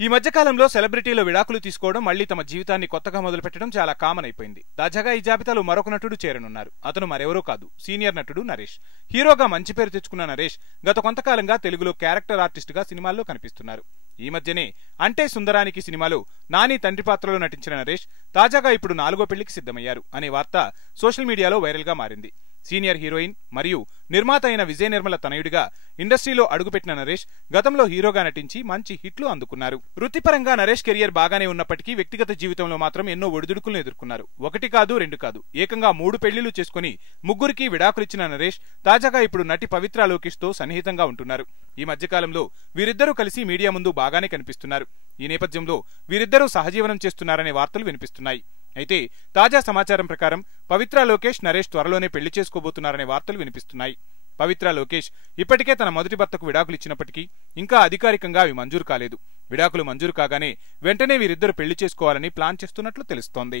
ఈ మధ్యకాలంలో సెలబ్రిటీలు విడాకులు తీసుకోవడం మళ్లీ తమ జీవితాన్ని కొత్తగా మొదలుపెట్టడం చాలా కామన్ అయిపోయింది. తాజాగా ఈ జాబితాలో మరొక నటుడు చేరనున్నారు. అతను మరెవరూ కాదు, సీనియర్ నటుడు నరేష్. హీరోగా మంచి పేరు తెచ్చుకున్న నరేష్ గత కొంతకాలంగా తెలుగులో క్యారెక్టర్ ఆర్టిస్ట్ గా సినిమాల్లో కనిపిస్తున్నారు. ఈ మధ్యనే అంటే సుందరానికి సినిమాలో నాని తండ్రి పాత్రలో నటించిన నరేష్ తాజాగా ఇప్పుడు 4వ పెళ్లికి సిద్ధమయ్యారు అనే వార్త సోషల్ మీడియాలో వైరల్ గా మారింది. సీనియర్ హీరోయిన్ మరియు నిర్మాత అయిన విజయ్ నిర్మల తనయుడిగా ఇండస్ట్రీలో అడుగుపెట్టిన నరేష్ గతంలో హీరోగా నటించి మంచి హిట్లు అందుకున్నారు. వృత్తిపరంగా నరేష్ కెరియర్ బాగానే ఉన్నప్పటికీ వ్యక్తిగత జీవితంలో మాత్రం ఎన్నో ఒడిదుడుకులను ఎదుర్కొన్నారు. 1 కాదు 2 కాదు, ఏకంగా 3 పెళ్లిళ్లు చేసుకుని 3కి విడాకులిచ్చిన నరేష్ తాజాగా ఇప్పుడు నటి పవిత్ర లోకేష్ తో సన్నిహితంగా ఉంటున్నారు. ఈ మధ్యకాలంలో వీరిద్దరూ కలిసి మీడియా ముందు బాగానే కనిపిస్తున్నారు. ఈ నేపథ్యంలో వీరిద్దరూ సహజీవనం చేస్తున్నారనే వార్తలు వినిపిస్తున్నాయి. అయితే తాజా సమాచారం ప్రకారం పవిత్ర లోకేష్ నరేష్ త్వరలోనే పెళ్లి చేసుకోబోతున్నారనే వార్తలు వినిపిస్తున్నాయి. పవిత్ర లోకేష్ ఇప్పటికే తన మొదటి భర్తకు విడాకులు ఇచ్చినప్పటికీ ఇంకా అధికారికంగా అవి మంజూరు కాలేదు. విడాకులు మంజూరు కాగానే వెంటనే వీరిద్దరు పెళ్లి చేసుకోవాలని ప్లాన్ చేస్తున్నట్లు తెలుస్తోంది.